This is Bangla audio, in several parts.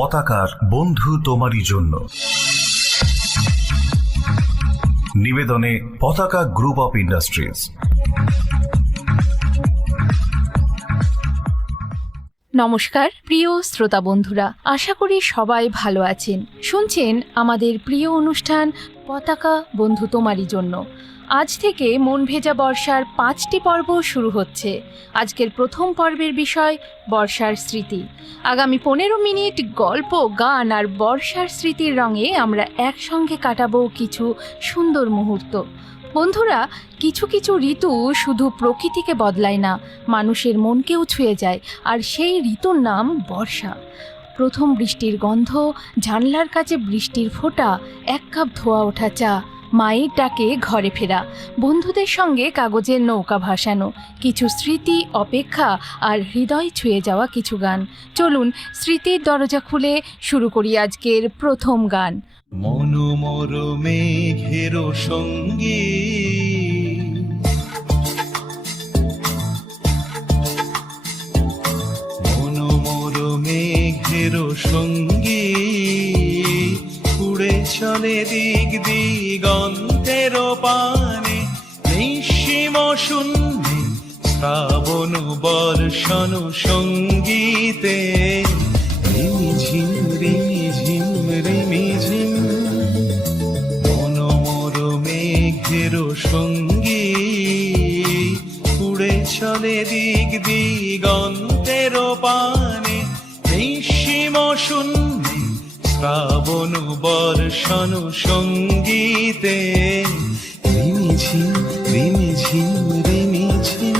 পতাকার বন্ধু তোমারই জন্য। নিবেদনে পতাকা গ্রুপ অফ ইন্ডাস্ট্রিজ। নমস্কার প্রিয় শ্রোতা বন্ধুরা, আশা করি সবাই ভালো আছেন। শুনছেন আমাদের প্রিয় অনুষ্ঠান পতাকা বন্ধু তোমারই জন্য। আজ থেকে মন ভেজা বর্ষার 5টি পর্ব শুরু হচ্ছে। আজকের প্রথম পর্বের বিষয় বর্ষার স্মৃতি। আগামী 15 মিনিট গল্প, গান আর বর্ষার স্মৃতির রঙে আমরা একসঙ্গে কাটাবো কিছু সুন্দর মুহূর্ত। বন্ধুরা, কিছু কিছু ঋতু শুধু প্রকৃতিকে বদলায় না, মানুষের মনকেও ছুঁয়ে যায়, আর সেই ঋতুর নাম বর্ষা। প্রথম বৃষ্টির গন্ধ, জানলার কাছে বৃষ্টির ফোঁটা, এক কাপ ধোয়া ওঠা চা, মায়ের ডাকে ঘরে ফেরা, বন্ধুদের সঙ্গে কাগজের নৌকা ভাসানো, কিছু স্মৃতি, অপেক্ষা আর হৃদয় ছুঁয়ে যাওয়া কিছু গান। চলুন স্মৃতির দরজা খুলে শুরু করি আজকের প্রথম গান। মনোমর মেঘের সঙ্গী মনোমর মেঘের সঙ্গী উড়ে চলে দিক দিগন্তের পানে, নিঃসীম শূন্যে শ্রাবণ বর্ষণ সঙ্গীতে, রিমিঝিম রিমিঝিম রিমিঝিম মনোমর মেঘের সঙ্গী উড়ে চলে দিক দিগন্তের পানে, নিঃসীম শূন্যে শ্রাবণ বর্ষণ সঙ্গীতে, রিমিঝিম রিমিঝিম রিমিঝিম।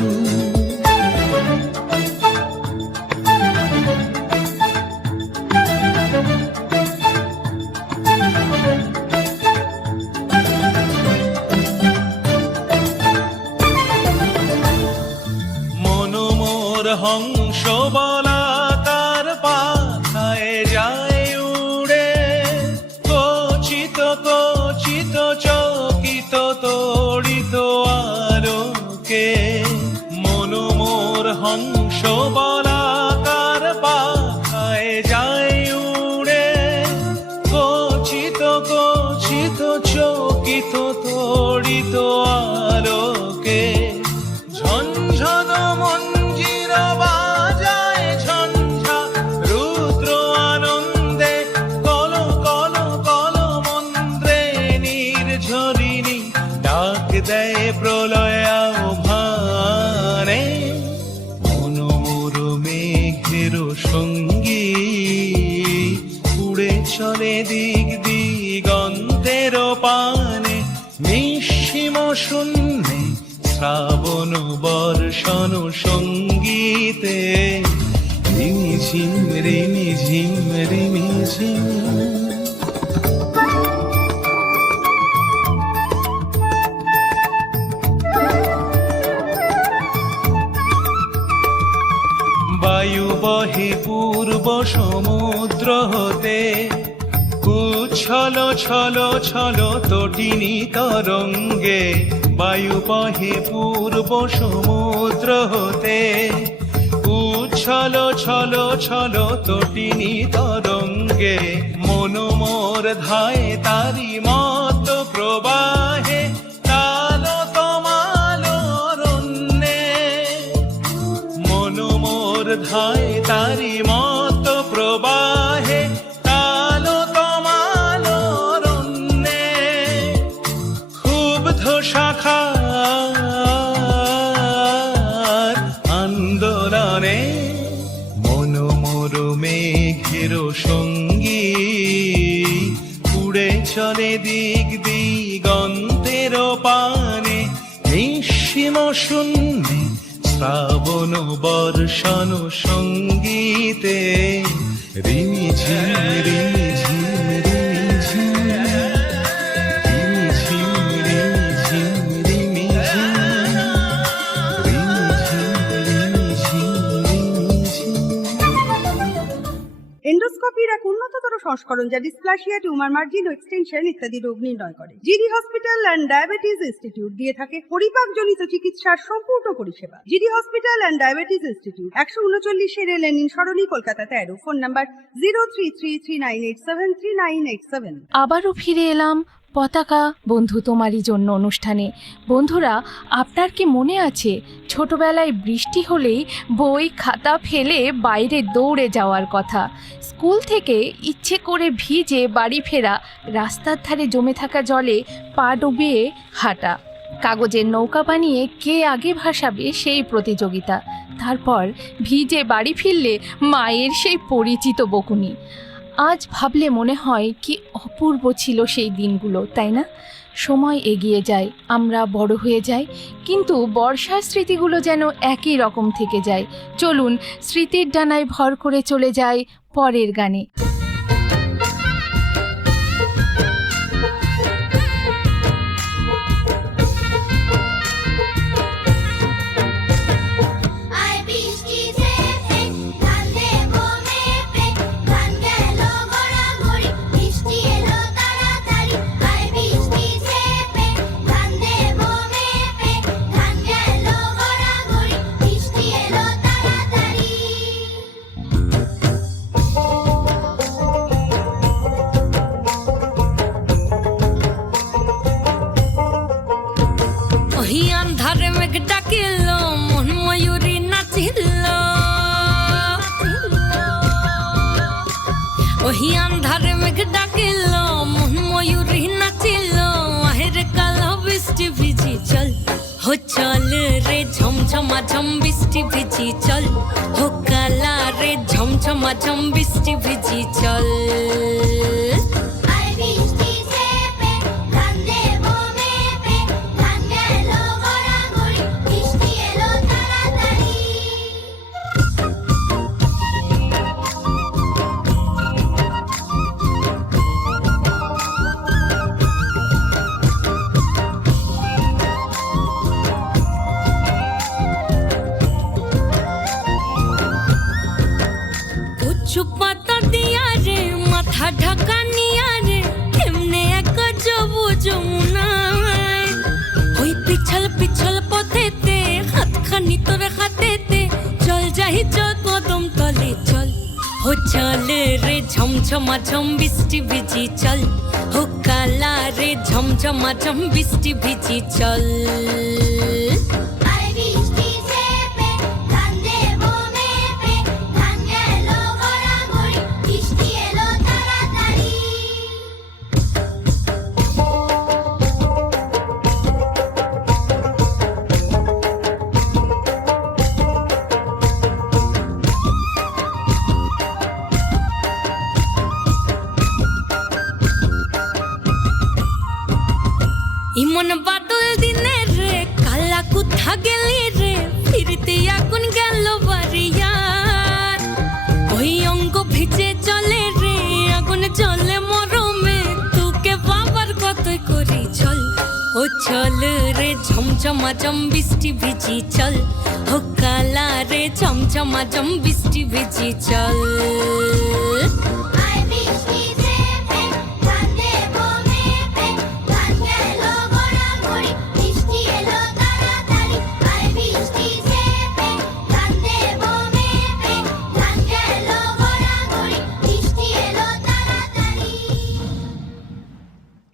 মনোমর হংস বলাকার পাথায় যায় উড়ে, কচিত কচিত চকিত তড়িত আলোকে, মনোমর হংস বলাকার পাথায় যায় উড়ে, কচিত কচিত চকিত তড়িত আলোকে, ঝনঝন মঞ্জির বাজায় ঝঞ্ঝা রুদ্র আনন্দে, কল কল কল মন্ত্রে নির্ঝরিণী ডাক দেয় প্রলয় আহ্বানে, মনোমর মেঘের সঙ্গী উড়ে চলে দিক দিগন্তের পানে, নিঃসীম শূন্যে শ্রাবণ বর্ষণ সঙ্গীতে, রিমিঝিম রিমিঝিম রিমিঝিম। বায়ু বহে পূর্ব সমুদ্র হতে, উচ্ছল ছল ছল তটিনী তরঙ্গে, বায়ু বহে পূর্ব সমুদ্র হতে, উচ্ছল ছল ছল তটিনী তরঙ্গে, মনোমর ধায় তারি মত প্রবাহে, তাল তমাল অরণ্যে, মনোমর ধায় তারি মত প্রবাহে, তাল তমাল অরণ্যে, ক্ষুব্ধ শাখার আন্দোলনে, মনোমর মেঘের সঙ্গী উড়ে চলে দিক দিগন্তের পানে, নিঃসীম শূন্যে শ্রাবণ বর্ষণ সঙ্গীতে, রিমিঝিম রিমিঝিম রিমিঝিম রিমিঝিম রিমিঝিম রিমিঝিম রিমিঝিম রিমিঝিম রিমিঝিম। এন্ডোস্কোপির এক উন্নততর সংস্করণ যা ডিসপ্লাসিয়া, টিউমার মার্জিন ও এক্সটেনশন ইত্যাদি রোগ নির্ণয় করে। GD hospital and diabetes institute দিয়ে থাকে পরিপাকজনিত চিকিৎসার সম্পূর্ণ পরিষেবা। GD hospital and diabetes institute 139 Lenin Sarani, Kolkata 13। Phone number 033398739887। আবারও ফিরে এলাম পতাকা বন্ধু তোমারই জন্য অনুষ্ঠানে। বন্ধুরা, আপনার কি মনে আছে ছোটবেলায় বৃষ্টি হলেই বই খাতা ফেলে বাইরে দৌড়ে যাওয়ার কথা? স্কুল থেকে ইচ্ছে করে ভিজে বাড়ি ফেরা, রাস্তার ধারে জমে থাকা জলে পা ডুবিয়ে হাঁটা, কাগজের নৌকা বানিয়ে কে আগে ভাসাবে সেই প্রতিযোগিতা, তারপর ভিজে বাড়ি ফিরলে মায়ের সেই পরিচিত বকুনি। আজ ভাবলে মনে হয় কি অপূর্ব ছিল সেই দিনগুলো, তাই না? সময় এগিয়ে যায়, আমরা বড় হয়ে যাই, কিন্তু বর্ষার স্মৃতিগুলো যেন একই রকম থেকে যায়। চলুন স্মৃতির ডানায় ভর করে চলে যাই পরের গানে। ওহি আন্ধারে মেঘ ডাকিল, মন ময়ূরী নাচিল, আহের কালো বৃষ্টি ভিজি চল, হো চল রে ঝমঝমা ঝম বৃষ্টি ভিজি চল, হো কালা রে ঝমঝমা ঝম বৃষ্টি ভিজি চল। পাতা দিয়া রে মাথা ঢাকা নিয়া রে, কেমনে এক যাবো যমুনায়, ওই পিছল পিছল পথেতে হাতখানি তোর হাতেতে, চল যাই চল কদম তলে চল, হো চল রে ঝমঝমা ঝম বৃষ্টি ভিজি চল, হো কালা রে ঝমঝমা ঝম বৃষ্টি ভিজি চল। ইমন বাদল দিনে রে কালা কোথা গেলি রে, ফিরতে আগুন গেল বাড়িয়ার, ওই অঙ্গ ভিজে চলে রে আগুন চলে মরমে, তোকে বাবার কতই করি চল, ও চল রে ঝমঝমা ঝম বৃষ্টি ভিজি চল, ও কালা রে ঝমঝমা ঝম বৃষ্টি ভিজি চল।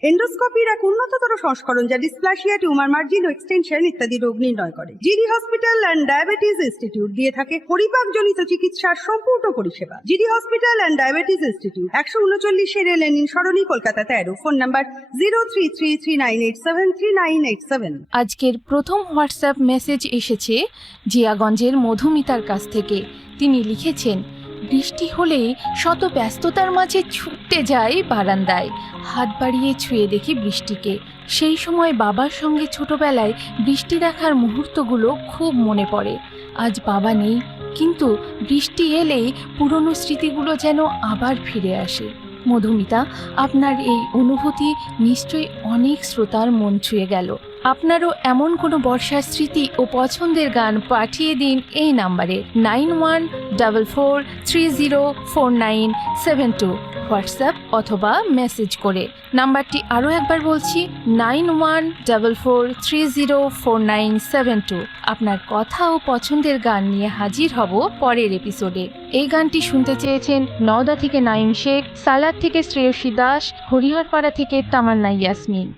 এন্ডোস্কোপির এক উন্নততর সংস্করণ যা ডিসপ্লাসিয়া, টিউমার মার্জিন ও এক্সটেনশন ইত্যাদি রোগ নির্ণয় করে। GD hospital and diabetes institute দিয়ে থাকে পরিপাকজনিত চিকিৎসার সম্পূর্ণ পরিষেবা। GD hospital and diabetes institute 139 Lenin Sarani, Kolkata 13। Phone number 033398739887। আজকের প্রথম হোয়াটসঅ্যাপ মেসেজ এসেছে জিয়াগঞ্জের মধুমিতার কাছ থেকে। তিনি লিখেছেন, বৃষ্টি হলেই শত ব্যস্ততার মাঝে ছুটতে যাই বারান্দায়, হাত বাড়িয়ে ছুঁয়ে দেখি বৃষ্টিকে। সেই সময় বাবার সঙ্গে ছোটবেলায় বৃষ্টি দেখার মুহূর্তগুলো খুব মনে পড়ে। আজ বাবা নেই, কিন্তু বৃষ্টি এলেই পুরনো স্মৃতিগুলো যেন আবার ফিরে আসে। মধুমিতা, আপনার এই অনুভূতি নিশ্চয়ই অনেক শ্রোতার মন ছুঁয়ে গেল। আপনারও এমন কোনো বর্ষার স্মৃতি ও পছন্দের গান পাঠিয়ে দিন এই নাম্বারে 9144304972 হোয়াটসঅ্যাপ অথবা মেসেজ করে। নাম্বারটি আরও একবার বলছি 9144304972। আপনার কথা ও পছন্দের গান নিয়ে হাজির হব পরের এপিসোডে। এই গানটি শুনতে চেয়েছেন নওদা থেকে নাইম শেখ, সালাদ থেকে শ্রেয়সী দাস, হরিহরপাড়া থেকে তামান্না ইয়াসমিন।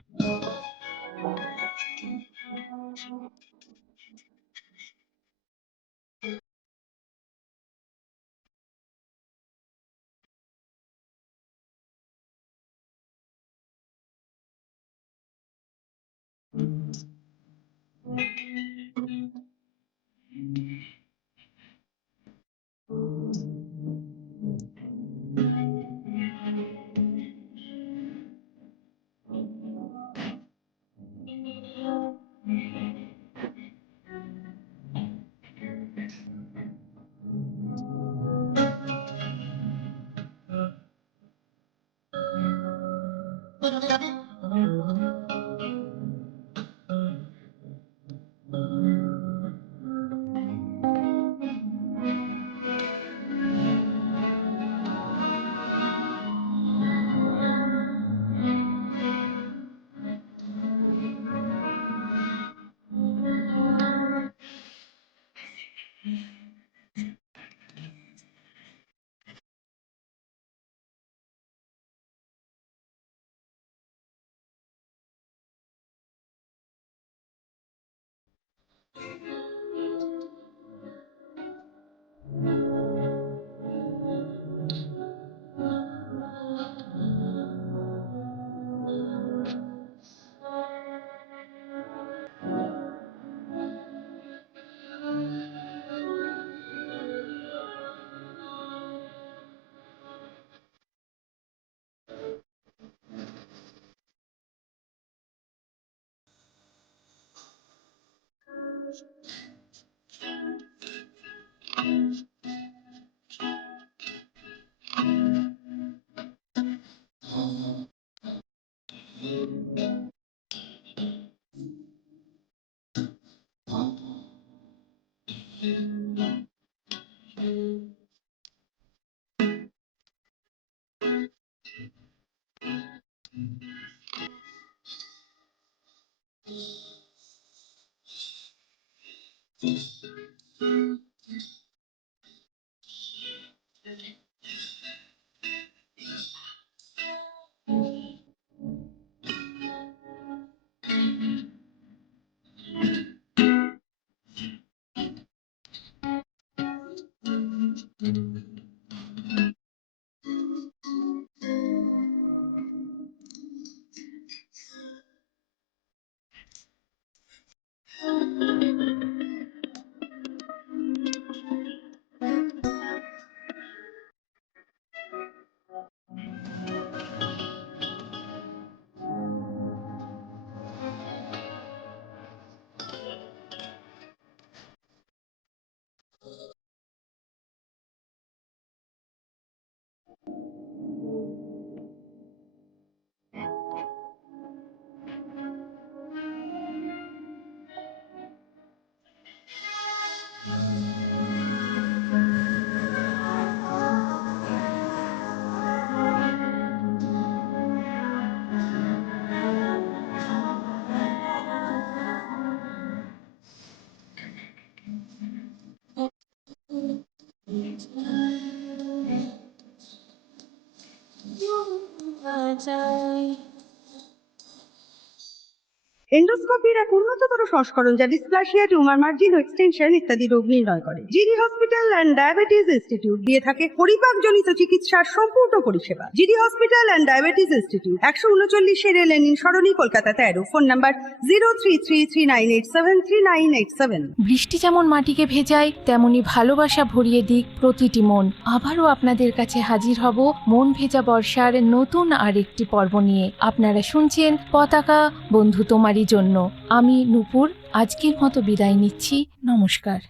এন্ডোস্কোপির এক উন্নততর সংস্করণ যা ডিসপ্লাসিয়া, টিউমার মার্জিন ও এক্সটেনশন ইত্যাদি রোগ নির্ণয় করে। GD hospital and diabetes institute দিয়ে থাকে পরিপাকজনিত চিকিৎসার সম্পূর্ণ পরিষেবা। GD hospital and diabetes institute 139 Lenin Sarani, Kolkata 13। Phone number 0333987397। বৃষ্টি যেমন মাটিকে ভেজায়, তেমনি ভালোবাসা ভরিয়ে দিক প্রতিটি মন। আবারও আপনাদের কাছে হাজির হব মন ভেজা বর্ষার নতুন আরেকটি পর্ব নিয়ে। আপনারা শুনছেন পতাকা বন্ধু তোমারই জন্য। আমি নূপুর আজকের মতো বিদায় নিচ্ছি। নমস্কার।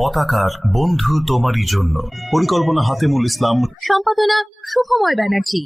পতাকার বন্ধু তোমারই জন্য। পরিকল্পনা হাতেমুল ইসলাম, সম্পাদনা শুভময় ব্যানার্জি।